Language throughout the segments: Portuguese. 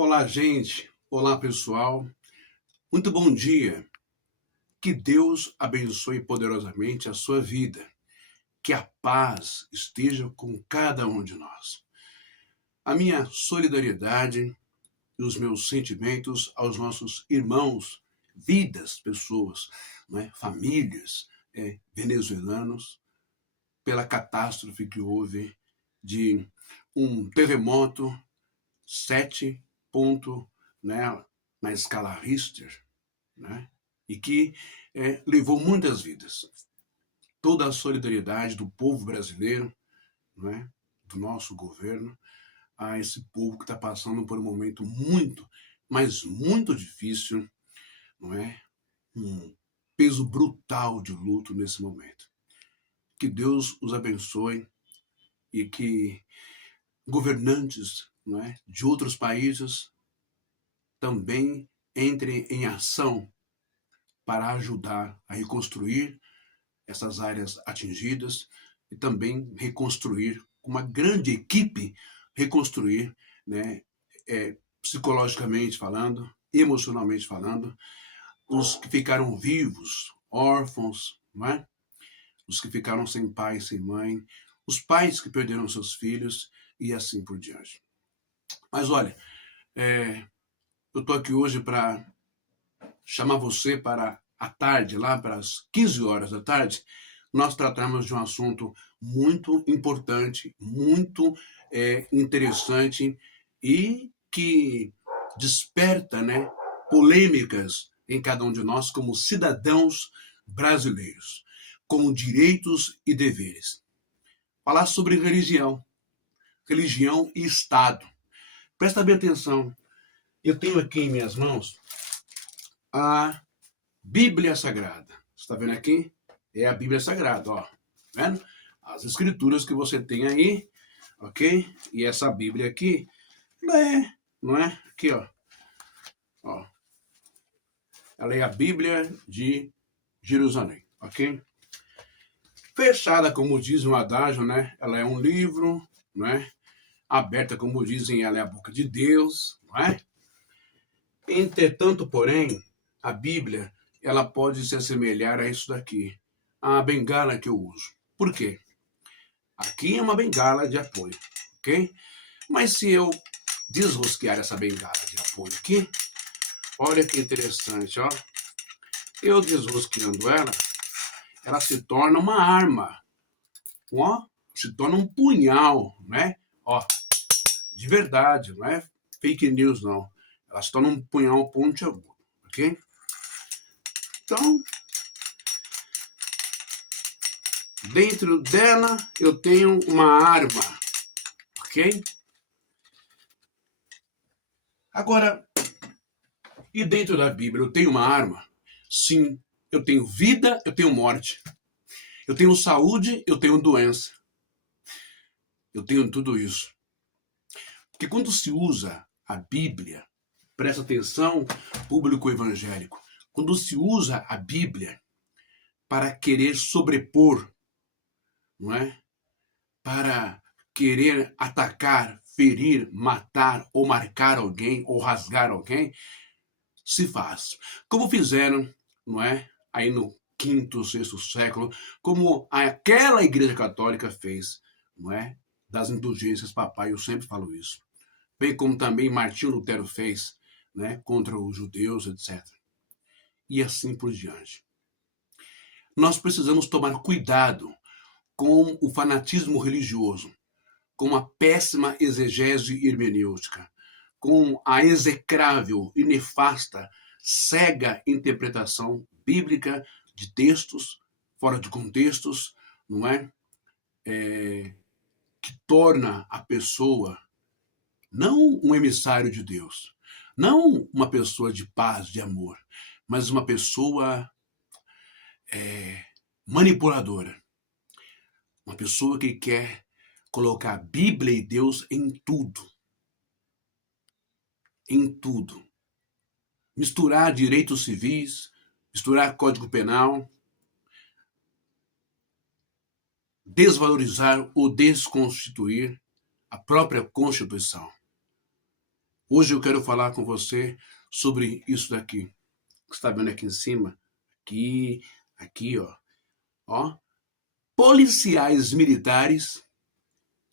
Olá, gente. Olá, pessoal. Muito bom dia. Que Deus abençoe poderosamente a sua vida. Que a paz esteja com cada um de nós. A minha solidariedade e os meus sentimentos aos nossos irmãos, vidas, pessoas, famílias venezuelanos, pela catástrofe que houve de um terremoto 7 ponto, né, na escala Richter, né, e que levou muitas vidas. Toda a solidariedade do povo brasileiro, né, do nosso governo, a esse povo que está passando por um momento muito, mas muito difícil, não é? Um peso brutal de luto nesse momento. Que Deus os abençoe e que governantes, não é, de outros países também entrem em ação para ajudar a reconstruir essas áreas atingidas e também reconstruir, com uma grande equipe, reconstruir, né, psicologicamente falando, emocionalmente falando, os que ficaram vivos, órfãos, não é? Os que ficaram sem pai, sem mãe, os pais que perderam seus filhos e assim por diante. Mas olha, eu estou aqui hoje para chamar você para à tarde, lá para as 15 horas da tarde, nós tratarmos de um assunto muito importante, muito interessante e que desperta, né, polêmicas em cada um de nós como cidadãos brasileiros, com direitos e deveres. Falar sobre religião, religião e Estado. Presta bem atenção. Eu tenho aqui em minhas mãos a Bíblia Sagrada. Você está vendo aqui? É a Bíblia Sagrada, ó. Tá vendo? As escrituras que você tem aí, ok? E essa Bíblia aqui, não é? Aqui, ó. Ela é a Bíblia de Jerusalém, ok? Fechada, como diz o adágio, né? Ela é um livro, não é? Aberta, como dizem, ela é a boca de Deus, não é? Entretanto, porém, a Bíblia, ela pode se assemelhar a isso daqui, a bengala que eu uso. Por quê? Aqui é uma bengala de apoio, ok? Mas se eu desrosquear essa bengala de apoio aqui, olha que interessante, ó. Eu desrosqueando ela, ela se torna uma arma, ó, se torna um punhal, né? Ó, de verdade, não é fake news, não. Ela se torna um punhal pontiagudo, ok? Então, dentro dela eu tenho uma arma, ok? Agora, e dentro da Bíblia eu tenho uma arma? Sim, eu tenho vida, eu tenho morte. Eu tenho saúde, eu tenho doença. Eu tenho tudo isso. Porque quando se usa a Bíblia, presta atenção, público evangélico, quando se usa a Bíblia para querer sobrepor, não é? Para querer atacar, ferir, matar ou marcar alguém ou rasgar alguém, se faz. Como fizeram, não é? Aí no quinto, sexto século, como aquela igreja católica fez, não é? Das indulgências papais, eu sempre falo isso. Bem como também Martinho Lutero fez, né? Contra os judeus, etc. E assim por diante. Nós precisamos tomar cuidado com o fanatismo religioso, com a péssima exegese hermenêutica, com a execrável e nefasta, cega interpretação bíblica de textos, fora de contextos, não é? Que torna a pessoa não um emissário de Deus, não uma pessoa de paz, de amor, mas uma pessoa manipuladora, uma pessoa que quer colocar a Bíblia e Deus em tudo, em tudo. Misturar direitos civis, misturar código penal, desvalorizar ou desconstituir a própria Constituição. Hoje eu quero falar com você sobre isso daqui. Você está vendo aqui em cima? Aqui, ó. Policiais militares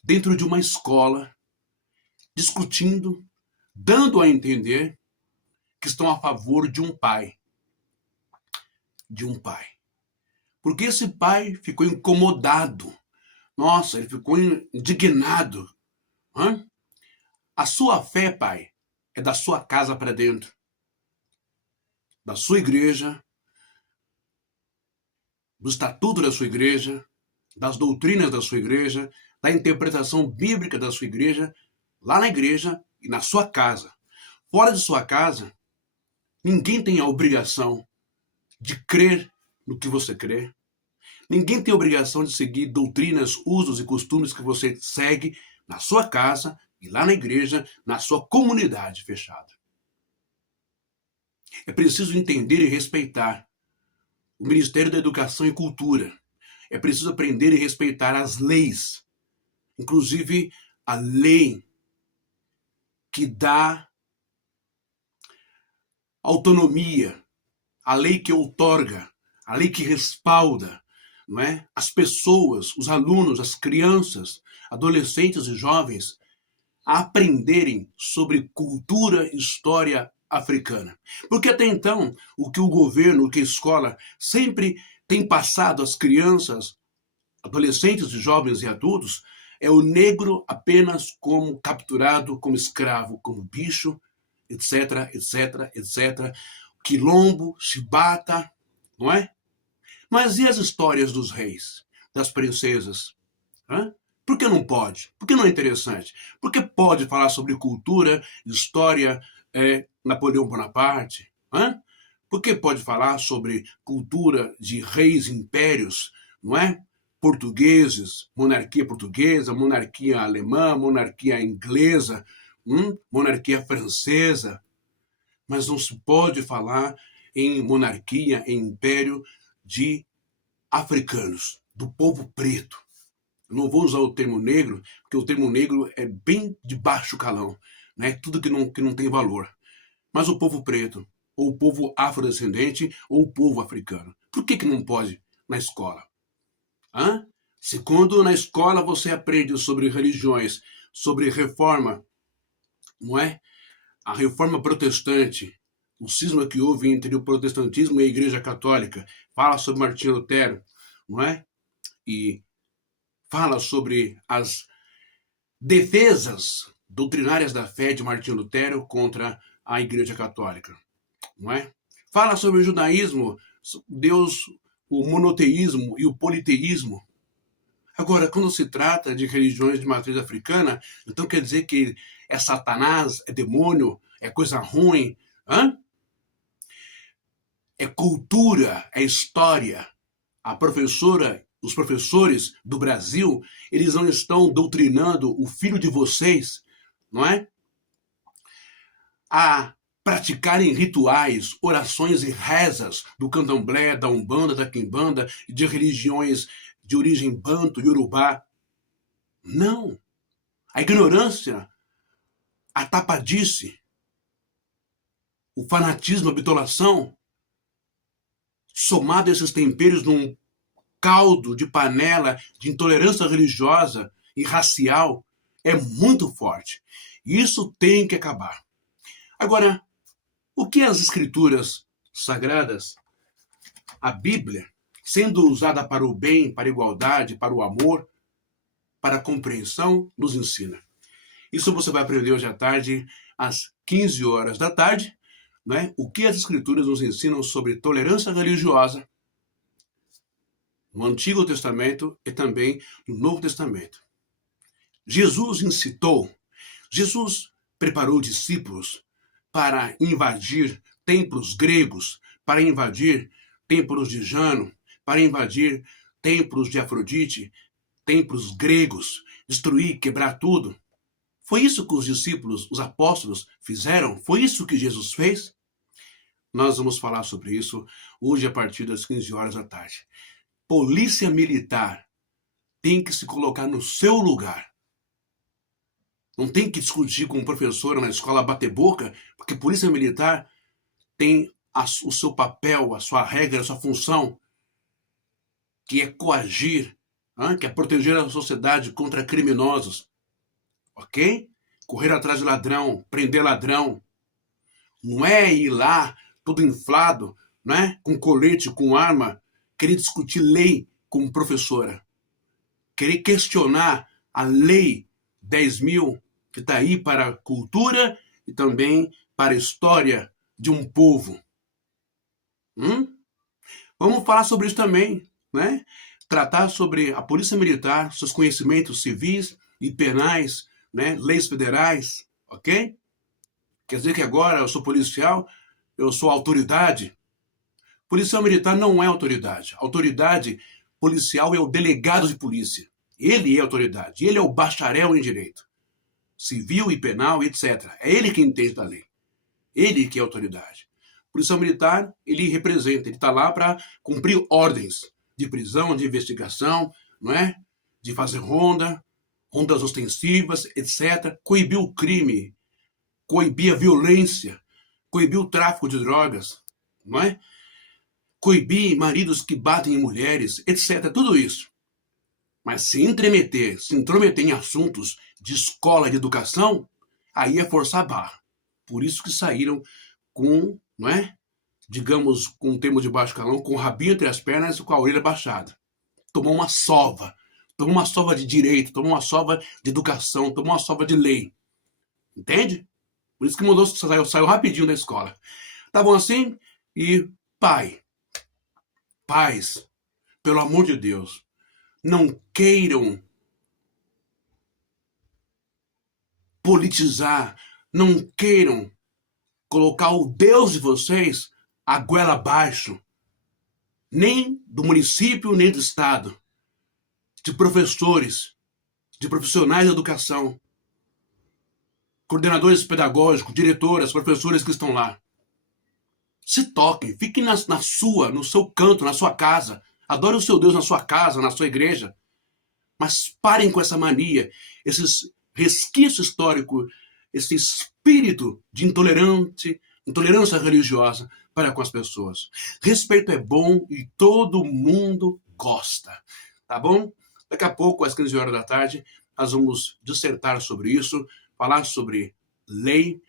dentro de uma escola discutindo, dando a entender que estão a favor de um pai. De um pai. Porque esse pai ficou incomodado. Nossa, ele ficou indignado. Hã? A sua fé, pai, é da sua casa para dentro, da sua igreja, do estatuto da sua igreja, das doutrinas da sua igreja, da interpretação bíblica da sua igreja, lá na igreja e na sua casa. Fora de sua casa, ninguém tem a obrigação de crer no que você crê. Ninguém tem a obrigação de seguir doutrinas, usos e costumes que você segue na sua casa e lá na igreja, na sua comunidade fechada. É preciso entender e respeitar o Ministério da Educação e Cultura. É preciso aprender e respeitar as leis, inclusive a lei que dá autonomia, a lei que outorga, a lei que respalda, não é? As pessoas, os alunos, as crianças, adolescentes e jovens a aprenderem sobre cultura e história africana. Porque até então, o que o governo, o que a escola sempre tem passado às crianças, adolescentes e jovens e adultos, é o negro apenas como capturado, como escravo, como bicho, etc, etc, etc. Quilombo, chibata, não é? Mas e as histórias dos reis, das princesas? Hã? Por que não pode? Por que não é interessante? Por que pode falar sobre cultura, história, Napoleão Bonaparte? Hã? Por que pode falar sobre cultura de reis, impérios, não é? Portugueses, monarquia alemã, monarquia inglesa, monarquia francesa. Mas não se pode falar em monarquia, em império de africanos, do povo preto. Não vou usar o termo negro, porque o termo negro é bem de baixo calão, né? Tudo que não tem valor. Mas o povo preto, ou o povo afrodescendente, ou o povo africano. Por que não pode na escola? Hã? Se quando na escola você aprende sobre religiões, sobre reforma, não é? A reforma protestante, o cisma que houve entre o protestantismo e a Igreja Católica, fala sobre Martinho Lutero, não é? E fala sobre as defesas doutrinárias da fé de Martinho Lutero contra a Igreja Católica, não é? Fala sobre o judaísmo, Deus, o monoteísmo e o politeísmo. Agora, quando se trata de religiões de matriz africana, então quer dizer que é Satanás, é demônio, é coisa ruim, hã? É cultura, é história. A professora, os professores do Brasil, eles não estão doutrinando o filho de vocês, não é? A praticarem rituais, orações e rezas do candomblé, da umbanda, da quimbanda, de religiões de origem banto, iorubá. Não. A ignorância, a tapadice, o fanatismo, a bitolação, somado a esses temperos num caldo de panela de intolerância religiosa e racial, é muito forte. Isso tem que acabar. Agora, o que as escrituras sagradas, a Bíblia, sendo usada para o bem, para a igualdade, para o amor, para a compreensão, nos ensina? Isso você vai aprender hoje à tarde, às 15 horas da tarde, né? O que as escrituras nos ensinam sobre tolerância religiosa no Antigo Testamento e também no Novo Testamento. Jesus incitou, Jesus preparou discípulos para invadir templos gregos, para invadir templos de Jano, para invadir templos de Afrodite, templos gregos, destruir, quebrar tudo. Foi isso que os discípulos, os apóstolos fizeram? Foi isso que Jesus fez? Nós vamos falar sobre isso hoje a partir das 15 horas da tarde. Polícia militar tem que se colocar no seu lugar. Não tem que discutir com o professor na escola, bater boca, porque polícia militar tem o seu papel, a sua regra, a sua função, que é coagir, que é proteger a sociedade contra criminosos, ok? Correr atrás de ladrão, prender ladrão. Não é ir lá, todo inflado, né? Com colete, com arma, querer discutir lei com professora. Querer questionar a lei 10.000 que está aí para a cultura e também para a história de um povo. Vamos falar sobre isso também, né? Tratar sobre a Polícia Militar, seus conhecimentos civis e penais, né? Leis federais, ok? Quer dizer que agora eu sou policial, eu sou autoridade? Policial militar não é autoridade. Autoridade policial é o delegado de polícia. Ele é autoridade. Ele é o bacharel em direito civil e penal, etc. É ele que entende da lei. Ele que é autoridade. O policial militar, ele representa, ele está lá para cumprir ordens de prisão, de investigação, não é? De fazer rondas ostensivas, etc. Coibir o crime, coibir a violência, coibir o tráfico de drogas, não é? Coibir maridos que batem em mulheres, etc. Tudo isso. Mas se intrometer em assuntos de escola, de educação, aí é forçar a barra. Por isso que saíram com, não é? Digamos, com um termo de baixo calão, com o rabinho entre as pernas e com a orelha baixada. Tomou uma sova de direito, tomou uma sova de educação, tomou uma sova de lei. Entende? Por isso que mudou, saiu rapidinho da escola. Tá bom assim? E pais, pelo amor de Deus, não queiram politizar, não queiram colocar o Deus de vocês a goela abaixo, nem do município, nem do estado, de professores, de profissionais da educação, coordenadores pedagógicos, diretoras, professores que estão lá. Se toquem, fiquem no seu canto, na sua casa. Adore o seu Deus na sua casa, na sua igreja. Mas parem com essa mania, esses resquícios históricos, esse espírito de intolerância religiosa para com as pessoas. Respeito é bom e todo mundo gosta, tá bom? Daqui a pouco, às 15 horas da tarde, nós vamos dissertar sobre isso, falar sobre lei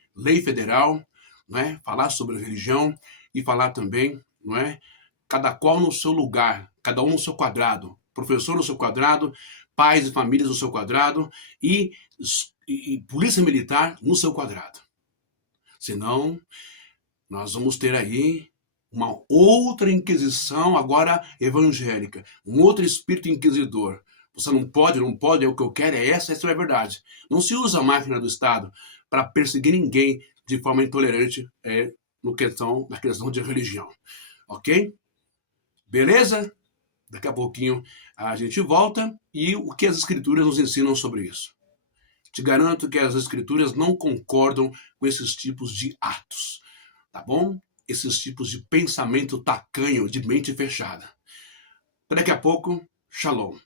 federal, não é? Falar sobre religião e falar também, não é? Cada qual no seu lugar, cada um no seu quadrado, professor no seu quadrado, pais e famílias no seu quadrado e polícia militar no seu quadrado. Senão, nós vamos ter aí uma outra inquisição agora evangélica, um outro espírito inquisidor. Você não pode, é o que eu quero, essa é a verdade. Não se usa a máquina do Estado para perseguir ninguém de forma intolerante na questão de religião. Ok? Beleza? Daqui a pouquinho a gente volta e o que as escrituras nos ensinam sobre isso. Te garanto que as escrituras não concordam com esses tipos de atos, tá bom? Esses tipos de pensamento tacanho, de mente fechada. Daqui a pouco, shalom.